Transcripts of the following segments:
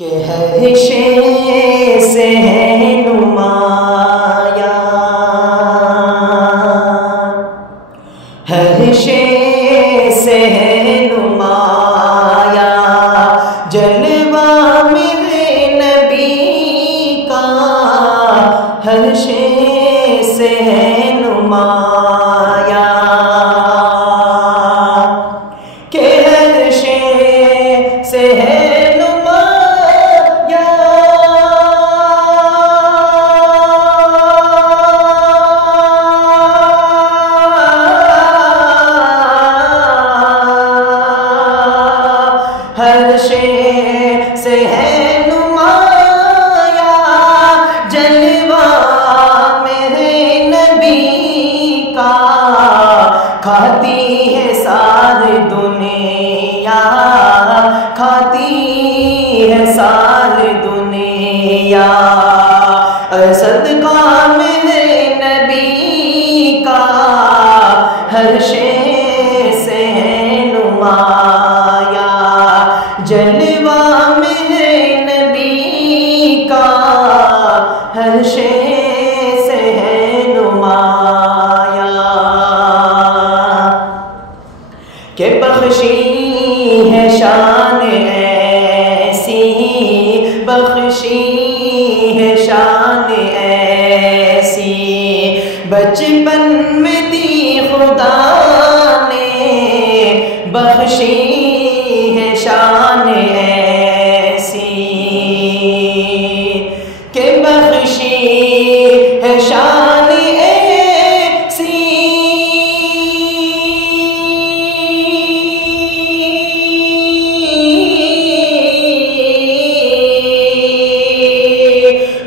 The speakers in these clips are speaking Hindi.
कि हर शे से है नुमाया, हर शे से है नुमाया, जलवा मेरे नबी का हर शे से है नुमाया, कि हर शे से है हर शे से है नुमाया, जलवा मेरे नबी का खाती है सारी दुनिया, खाती है सारी दुनिया, सदका मेरे नबी का हर शे से है नुमाया, जलवा मेरे नबी का हर शे से है नुमाया, के बख्शी है शान ऐसी, बख्शी है शान ऐसी, बचपन में दी खुदा ने बख्शी है शान ऐसी, के बख्शी है शान ऐसी,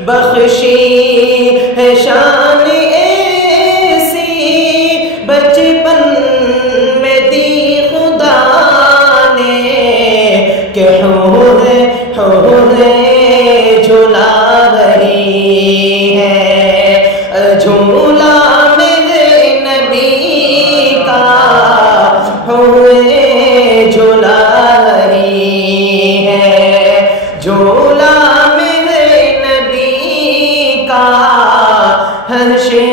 बख्शी है शान ऐसी, बचपन में दी खुदा के होरे झूला रही है, झूला मेरे नबी का होरे झूला रही है, झूला मेरे नबी का हर शे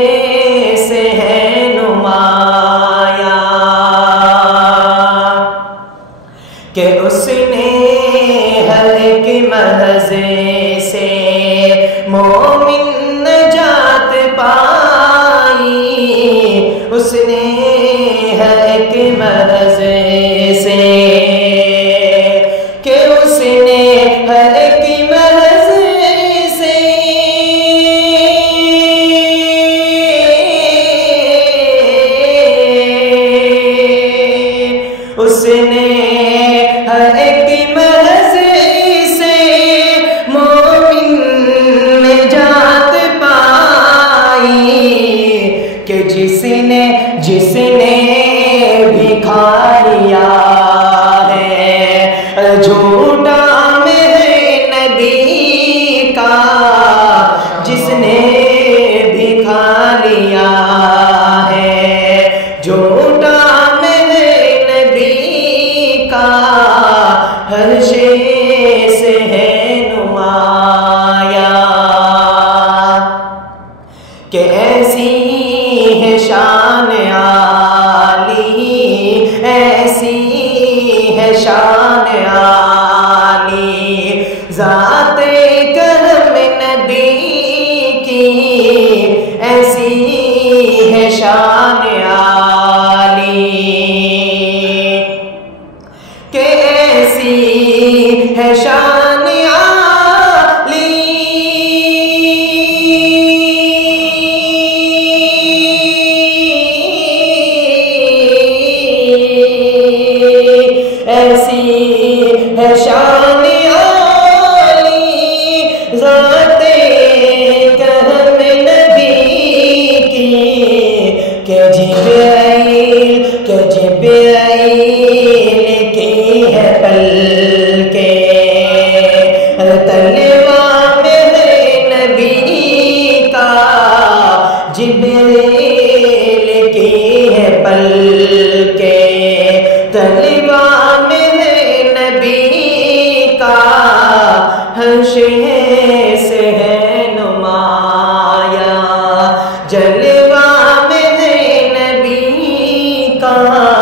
से है नुमाया, कि उसने हर एक महज़े से मोमिन नजात पाई, उसने हर एक महज़े से, कि उसने हर एक महज़े से, उसने हर एक महज़े से मोमिन निजात पाई, कि जिसने भी खा लिया है झूठा मेरे नबी का, जिसने भी खा लिया है झूठा मेरे नबी का हर शे से है नुमाया, कि ऐसी है शान आली, ऐसी है शान आली, ज़ाते करम नबी की ऐसी है शान आली, कि ऐसी है शान आली, ऐसी है शान आली, ज़ाते करम नबी की, के जिब्राइल की है पल के, तलवा मेरे नबी का जिब्राइल की है पल के, तलवा मेरे नबी अर्श से है नुमाया, जलवा में है नबी का